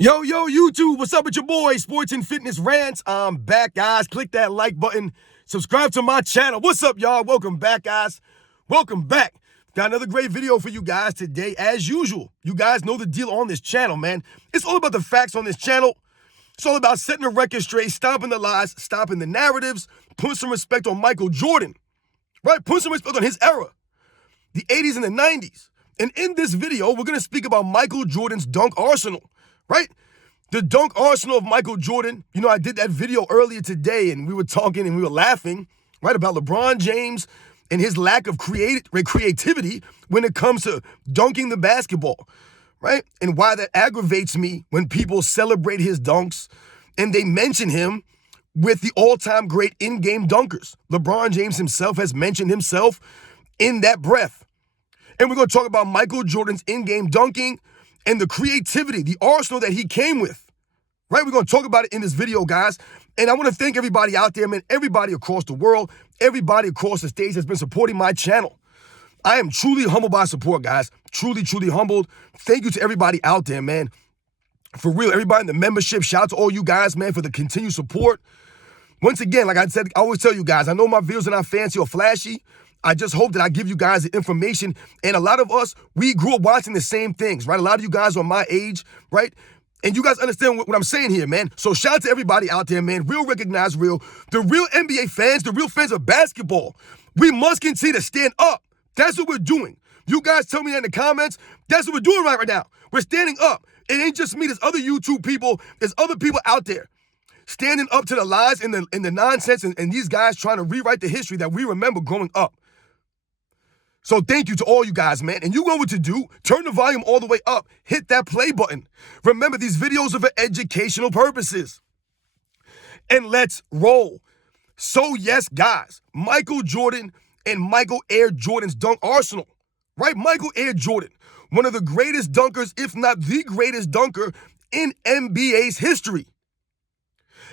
Yo, YouTube, what's up with your boy, Sports and Fitness Rants? I'm back, guys. Click that like button. Subscribe to my channel. What's up, y'all? Welcome back, guys. Welcome back. Got another great video for you guys today, as usual. You guys know the deal on this channel, man. It's all about the facts on this channel. It's all about setting the record straight, stopping the lies, stopping the narratives, putting some respect on Michael Jordan, right? Putting some respect on his era, the 80s and the 90s. And in this video, we're going to speak about Michael Jordan's dunk arsenal. Right? The dunk arsenal of Michael Jordan. You know, I did that video earlier today and we were talking and we were laughing, right, about LeBron James and his lack of creativity when it comes to dunking the basketball, right? And why that aggravates me when people celebrate his dunks and they mention him with the all-time great in-game dunkers. LeBron James himself has mentioned himself in that breath. And we're going to talk about Michael Jordan's in-game dunking and the creativity, the arsenal that he came with, right? We're going to talk about it in this video, guys. And I want to thank everybody out there, man, everybody across the world, everybody across the states that's been supporting my channel. I am truly humbled by support, guys. Truly, truly humbled. Thank you to everybody out there, man. For real, everybody in the membership, shout out to all you guys, man, for the continued support. Once again, like I said, I always tell you guys, I know my videos are not fancy or flashy. I just hope that I give you guys the information. And a lot of us, we grew up watching the same things, right? A lot of you guys are my age, right? And you guys understand what I'm saying here, man. So shout out to everybody out there, man. Real recognize real. The real NBA fans, the real fans of basketball. We must continue to stand up. That's what we're doing. You guys tell me that in the comments. That's what we're doing right now. We're standing up. It ain't just me. There's other YouTube people. There's other people out there standing up to the lies and the nonsense and these guys trying to rewrite the history that we remember growing up. So thank you to all you guys, man. And you know what to do. Turn the volume all the way up. Hit that play button. Remember, these videos are for educational purposes. And let's roll. So yes, guys, Michael Jordan and Michael Air Jordan's dunk arsenal, right? Michael Air Jordan, one of the greatest dunkers, if not the greatest dunker in NBA's history.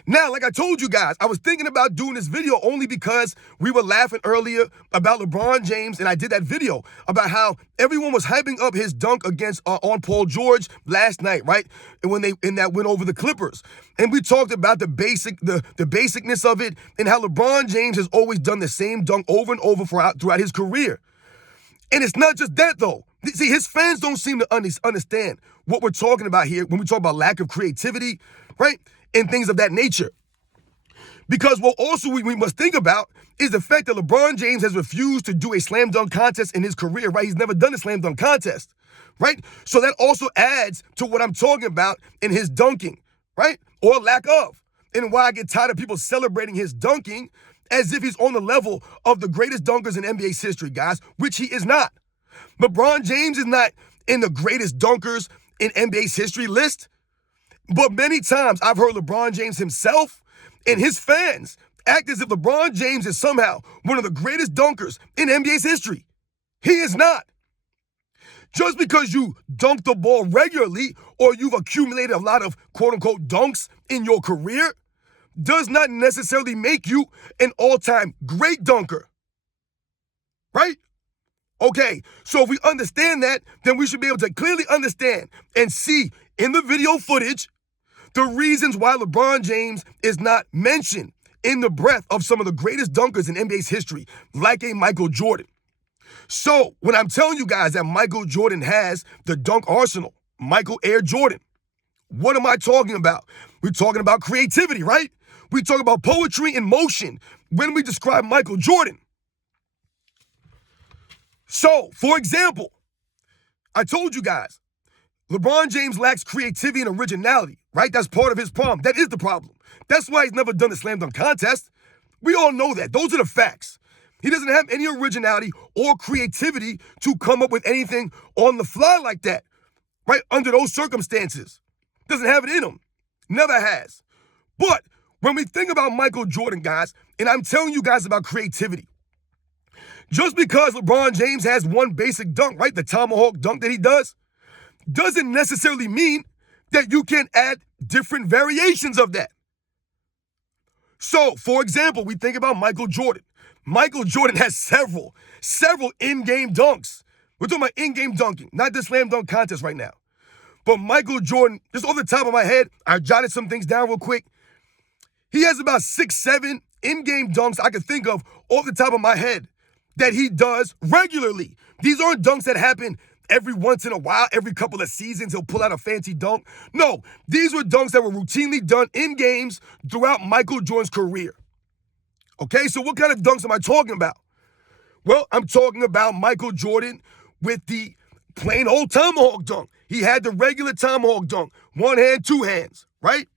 Now, like I told you guys, I was thinking about doing this video only because we were laughing earlier about LeBron James, and I did that video about how everyone was hyping up his dunk against on Paul George last night, right? And when that went over the Clippers, and we talked about the basicness of it and how LeBron James has always done the same dunk over and over throughout his career. And it's not just that though. See, his fans don't seem to understand what we're talking about here when we talk about lack of creativity, right? And things of that nature. Because what also we must think about is the fact that LeBron James has refused to do a slam dunk contest in his career, right? He's never done a slam dunk contest, right? So that also adds to what I'm talking about in his dunking, right? Or lack of. And why I get tired of people celebrating his dunking as if he's on the level of the greatest dunkers in NBA's history, guys, which he is not. LeBron James is not in the greatest dunkers in NBA's history list. But many times I've heard LeBron James himself and his fans act as if LeBron James is somehow one of the greatest dunkers in NBA's history. He is not. Just because you dunk the ball regularly or you've accumulated a lot of quote-unquote dunks in your career does not necessarily make you an all-time great dunker. Right? Okay, so if we understand that, then we should be able to clearly understand and see in the video footage the reasons why LeBron James is not mentioned in the breath of some of the greatest dunkers in NBA's history, like a Michael Jordan. So when I'm telling you guys that Michael Jordan has the dunk arsenal, Michael Air Jordan, what am I talking about? We're talking about creativity, right? We talk about poetry in motion when we describe Michael Jordan. So, for example, I told you guys, LeBron James lacks creativity and originality, right? That's part of his problem. That is the problem. That's why he's never done a slam dunk contest. We all know that. Those are the facts. He doesn't have any originality or creativity to come up with anything on the fly like that, right? Under those circumstances. Doesn't have it in him. Never has. But when we think about Michael Jordan, guys, and I'm telling you guys about creativity, just because LeBron James has one basic dunk, right? The tomahawk dunk that he doesn't necessarily mean that you can add different variations of that. So, for example, we think about Michael Jordan. Michael Jordan has several in-game dunks. We're talking about in-game dunking, not the slam dunk contest right now. But Michael Jordan, just off the top of my head, I jotted some things down real quick. He has about 6, 7 in-game dunks I can think of off the top of my head that he does regularly. These aren't dunks that happen every once in a while, every couple of seasons, he'll pull out a fancy dunk. No, these were dunks that were routinely done in games throughout Michael Jordan's career. Okay, so what kind of dunks am I talking about? Well, I'm talking about Michael Jordan with the plain old tomahawk dunk. He had the regular tomahawk dunk, one hand, two hands, right?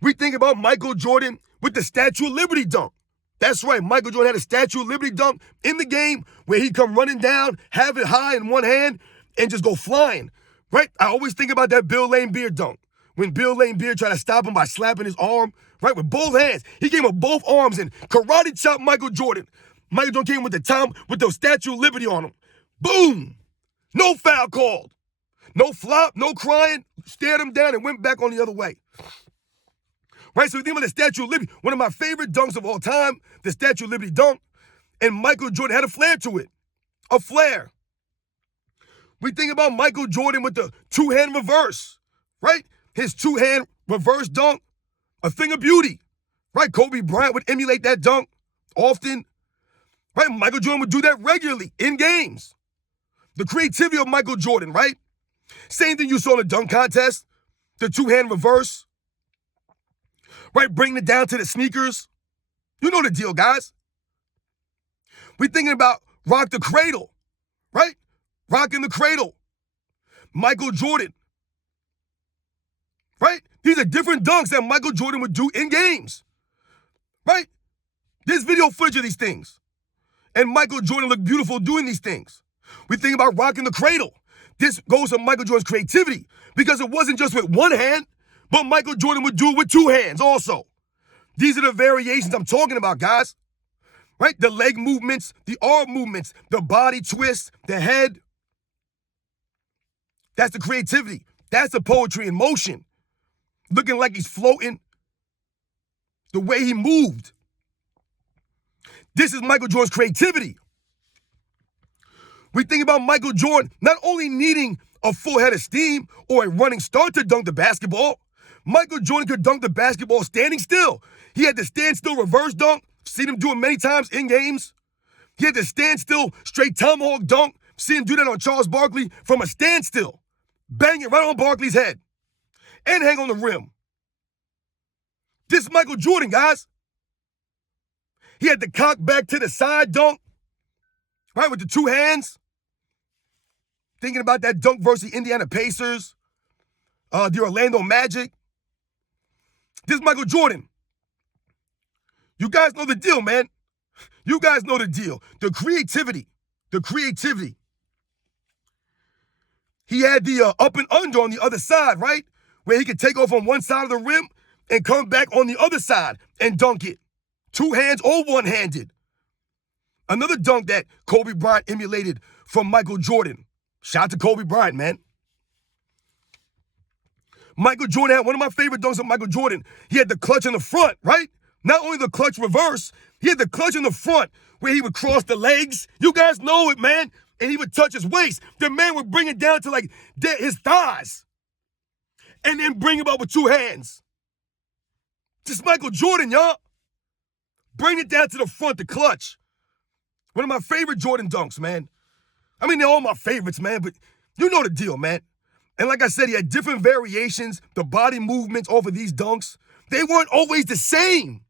We think about Michael Jordan with the Statue of Liberty dunk. That's right, Michael Jordan had a Statue of Liberty dunk in the game where he'd come running down, have it high in one hand, and just go flying, right? I always think about that Bill Laimbeer dunk. When Bill Laimbeer tried to stop him by slapping his arm, right, with both hands. He came with both arms and karate chopped Michael Jordan. Michael Jordan came with the Statue of Liberty on him. Boom! No foul called. No flop, no crying, stared him down and went back on the other way. Right, so we think about the Statue of Liberty, one of my favorite dunks of all time, the Statue of Liberty dunk, and Michael Jordan had a flair to it, a flair. We think about Michael Jordan with the two-hand reverse, right? His two-hand reverse dunk, a thing of beauty, right? Kobe Bryant would emulate that dunk often, right? Michael Jordan would do that regularly in games. The creativity of Michael Jordan, right? Same thing you saw in the dunk contest, the two-hand reverse. Right, bringing it down to the sneakers. You know the deal, guys. We're thinking about rock the cradle, right? Rocking the cradle. Michael Jordan, right? These are different dunks that Michael Jordan would do in games, right? There's video footage of these things. And Michael Jordan looked beautiful doing these things. We think about rocking the cradle. This goes to Michael Jordan's creativity because it wasn't just with one hand, but Michael Jordan would do it with two hands also. These are the variations I'm talking about, guys. Right? The leg movements, the arm movements, the body twist, the head. That's the creativity. That's the poetry in motion. Looking like he's floating. The way he moved. This is Michael Jordan's creativity. We think about Michael Jordan not only needing a full head of steam or a running start to dunk the basketball. Michael Jordan could dunk the basketball standing still. He had the standstill reverse dunk. Seen him do it many times in games. He had the standstill straight tomahawk dunk. Seen him do that on Charles Barkley from a standstill. Bang it right on Barkley's head. And hang on the rim. This is Michael Jordan, guys. He had the cock back to the side dunk. Right, with the two hands. Thinking about that dunk versus the Indiana Pacers. The Orlando Magic. This is Michael Jordan. You guys know the deal, man. You guys know the deal. The creativity. He had the up and under on the other side, right? Where he could take off on one side of the rim and come back on the other side and dunk it. Two hands or one-handed. Another dunk that Kobe Bryant emulated from Michael Jordan. Shout out to Kobe Bryant, man. Michael Jordan had one of my favorite dunks of Michael Jordan. He had the clutch in the front, right? Not only the clutch reverse, he had the clutch in the front where he would cross the legs. You guys know it, man. And he would touch his waist. The man would bring it down to like his thighs. And then bring him up with two hands. Just Michael Jordan, y'all. Bring it down to the front, the clutch. One of my favorite Jordan dunks, man. I mean, they're all my favorites, man, but you know the deal, man. And like I said, he had different variations, the body movements off of these dunks. They weren't always the same.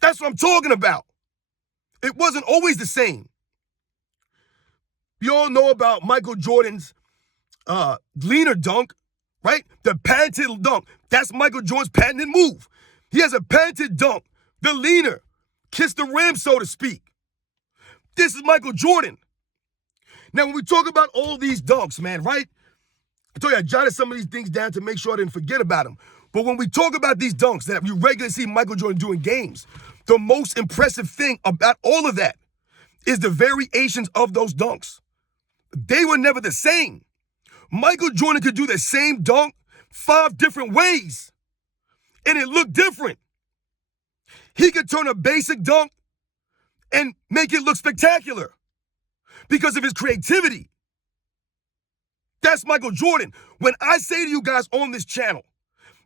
That's what I'm talking about. It wasn't always the same. You all know about Michael Jordan's leaner dunk, right? The patented dunk. That's Michael Jordan's patented move. He has a patented dunk, the leaner. Kiss the rim, so to speak. This is Michael Jordan. Now, when we talk about all these dunks, man, right? I told you I jotted some of these things down to make sure I didn't forget about them. But when we talk about these dunks that you regularly see Michael Jordan do in games, the most impressive thing about all of that is the variations of those dunks. They were never the same. Michael Jordan could do the same dunk 5 different ways, and it looked different. He could turn a basic dunk and make it look spectacular because of his creativity. That's Michael Jordan. When I say to you guys on this channel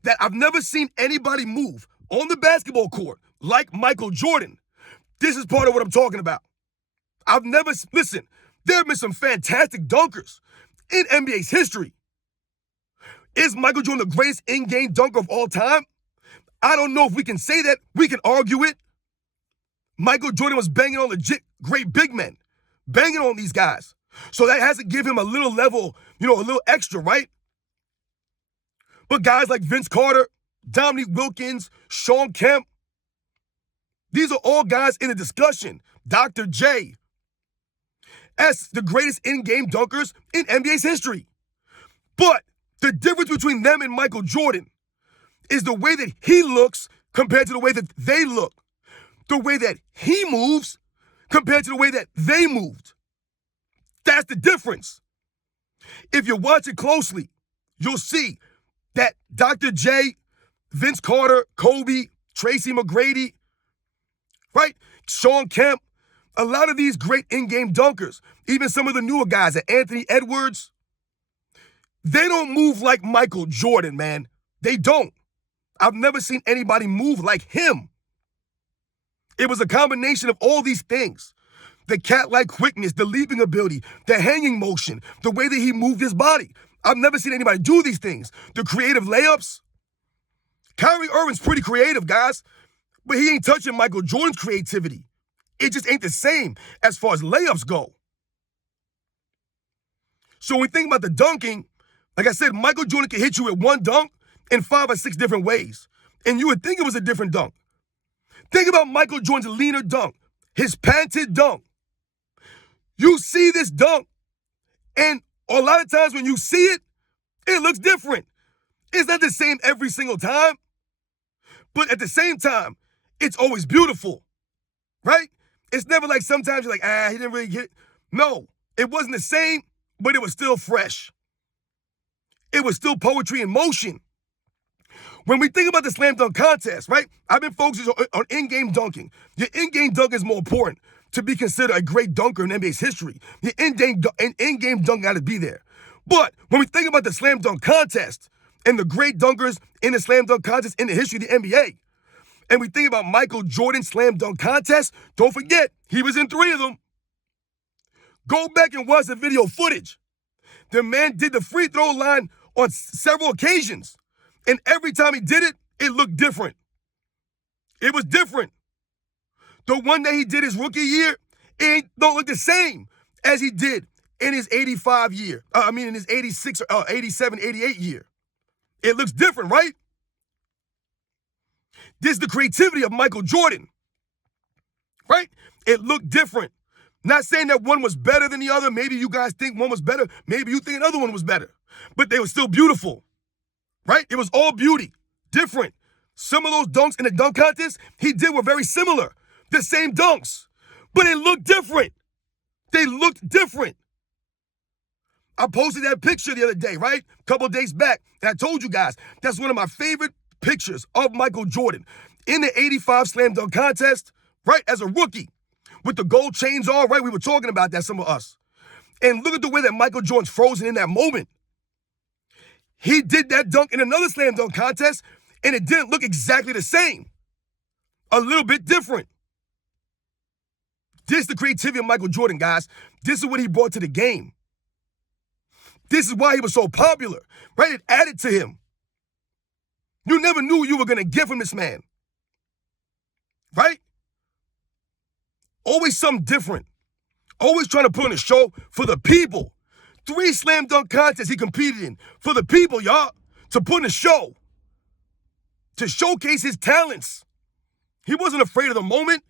that I've never seen anybody move on the basketball court like Michael Jordan, this is part of what I'm talking about. Listen, there have been some fantastic dunkers in NBA's history. Is Michael Jordan the greatest in-game dunker of all time? I don't know if we can say that. We can argue it. Michael Jordan was banging on legit great big men, banging on these guys. So that has to give him a little level, a little extra, right? But guys like Vince Carter, Dominique Wilkins, Shawn Kemp, these are all guys in the discussion. Dr. J as the greatest in-game dunkers in NBA's history. But the difference between them and Michael Jordan is the way that he looks compared to the way that they look. The way that he moves compared to the way that they moved. That's the difference. If you watch it closely, you'll see that Dr. J, Vince Carter, Kobe, Tracy McGrady, right? Shawn Kemp, a lot of these great in-game dunkers, even some of the newer guys, Anthony Edwards, they don't move like Michael Jordan, man. They don't. I've never seen anybody move like him. It was a combination of all these things. The cat-like quickness, the leaping ability, the hanging motion, the way that he moved his body. I've never seen anybody do these things. The creative layups. Kyrie Irving's pretty creative, guys, but he ain't touching Michael Jordan's creativity. It just ain't the same as far as layups go. So when we think about the dunking, like I said, Michael Jordan can hit you with one dunk in 5 or 6 different ways. And you would think it was a different dunk. Think about Michael Jordan's leaner dunk, his patented dunk. You see this dunk, and a lot of times when you see it, it looks different. It's not the same every single time, but at the same time, it's always beautiful, right? It's never like sometimes you're like, he didn't really get it. No, it wasn't the same, but it was still fresh. It was still poetry in motion. When we think about the slam dunk contest, right? I've been focusing on in-game dunking. Your in-game dunk is more important to be considered a great dunker in NBA's history. Your in-game dunk got to be there. But when we think about the slam dunk contest and the great dunkers in the slam dunk contest in the history of the NBA, and we think about Michael Jordan's slam dunk contest, don't forget, he was in 3 of them. Go back and watch the video footage. The man did the free throw line on several occasions. And every time he did it, it looked different. It was different. The one that he did his rookie year, it don't look the same as he did in his 85 year. In his 86, 87, 88 year. It looks different, right? This is the creativity of Michael Jordan, right? It looked different. Not saying that one was better than the other. Maybe you guys think one was better. Maybe you think another one was better. But they were still beautiful, right? It was all beauty, different. Some of those dunks in the dunk contest he did were very similar. The same dunks, but it looked different. They looked different. I posted that picture the other day, right? A couple of days back. And I told you guys, that's one of my favorite pictures of Michael Jordan in the 85 slam dunk contest, right? As a rookie with the gold chains on, right? We were talking about that, some of us. And look at the way that Michael Jordan's frozen in that moment. He did that dunk in another slam dunk contest, and it didn't look exactly the same. A little bit different. This is the creativity of Michael Jordan, guys. This is what he brought to the game. This is why he was so popular, right? It added to him. You never knew what you were going to get from this man, right? Always something different. Always trying to put on a show for the people. 3 slam dunk contests he competed in for the people, y'all, to put in a show, to showcase his talents. He wasn't afraid of the moment.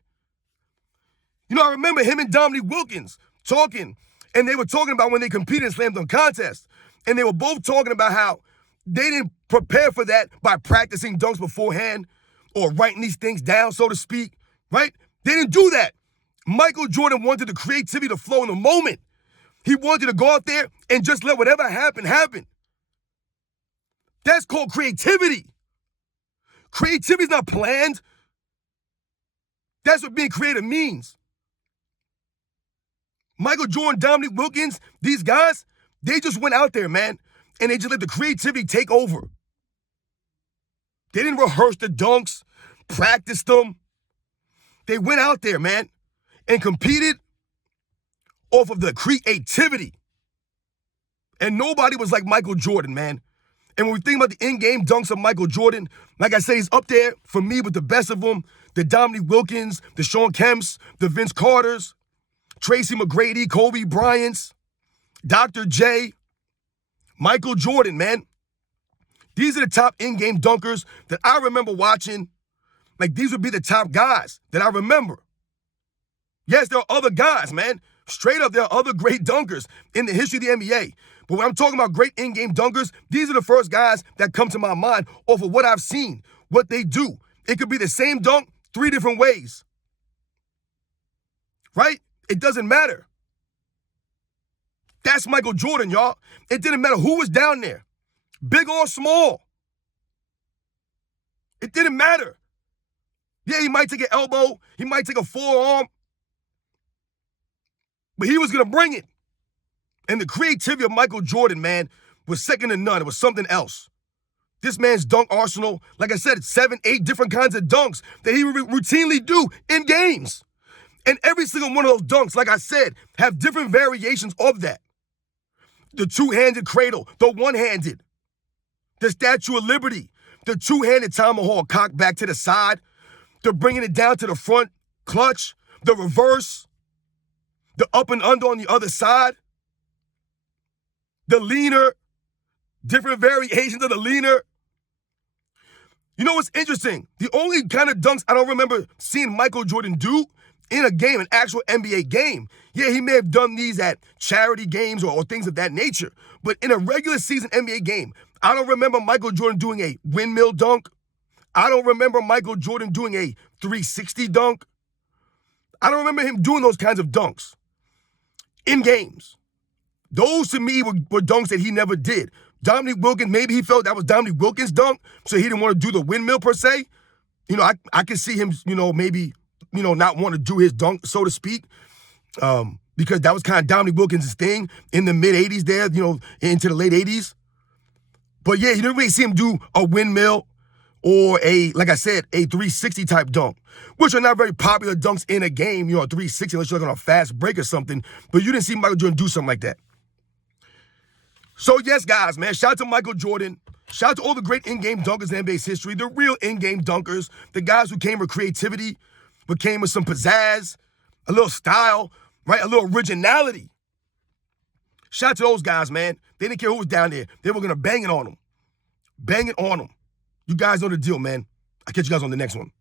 I remember him and Dominique Wilkins talking, and they were talking about when they competed in slam dunk contests, and they were both talking about how they didn't prepare for that by practicing dunks beforehand or writing these things down, so to speak, right? They didn't do that. Michael Jordan wanted the creativity to flow in the moment. He wanted to go out there and just let whatever happen, happen. That's called creativity. Creativity is not planned. That's what being creative means. Michael Jordan, Dominique Wilkins, these guys, They just went out there, man, and they just let the creativity take over. They didn't rehearse the dunks, practice them. They went out there, man, and competed off of the creativity. And nobody was like Michael Jordan, man. And when we think about the in-game dunks of Michael Jordan, like I said, he's up there for me with the best of them. The Dominique Wilkins, the Shawn Kemps, the Vince Carters, Tracy McGrady, Kobe Bryant's, Dr. J, Michael Jordan, man. These are the top in-game dunkers that I remember watching. Like, these would be the top guys that I remember. Yes, there are other guys, man. Straight up, there are other great dunkers in the history of the NBA. But when I'm talking about great in-game dunkers, these are the first guys that come to my mind off of what I've seen, what they do. It could be the same dunk 3 different ways. Right? It doesn't matter. That's Michael Jordan, y'all. It didn't matter who was down there, big or small. It didn't matter. Yeah, he might take an elbow. He might take a forearm. But he was going to bring it. And the creativity of Michael Jordan, man, was second to none. It was something else. This man's dunk arsenal, like I said, 7, 8 different kinds of dunks that he would routinely do in games. And every single one of those dunks, like I said, have different variations of that. The two-handed cradle, the one-handed, the Statue of Liberty, the two-handed tomahawk cocked back to the side, the bringing it down to the front clutch, the reverse, the up and under on the other side, the leaner, different variations of the leaner. You know what's interesting? The only kind of dunks I don't remember seeing Michael Jordan do in a game, an actual NBA game. Yeah, he may have done these at charity games or things of that nature. But in a regular season NBA game, I don't remember Michael Jordan doing a windmill dunk. I don't remember Michael Jordan doing a 360 dunk. I don't remember him doing those kinds of dunks in games. Those, to me, were dunks that he never did. Dominique Wilkins, maybe he felt that was Dominique Wilkins' dunk, so he didn't want to do the windmill per se. You know, I can see him, maybe, not want to do his dunk, so to speak, because that was kind of Dominique Wilkins' thing in the mid-'80s there, into the late 80s. But, yeah, you didn't really see him do a windmill or like I said, a 360 type dunk, which are not very popular dunks in a game, a 360 unless you're like on a fast break or something. But you didn't see Michael Jordan do something like that. So, yes, guys, man, shout out to Michael Jordan. Shout out to all the great in-game dunkers in NBA's history, the real in-game dunkers, the guys who came with creativity, but came with some pizzazz, a little style, right, a little originality. Shout out to those guys, man. They didn't care who was down there. They were going to bang it on them. Bang it on them. You guys know the deal, man. I'll catch you guys on the next one.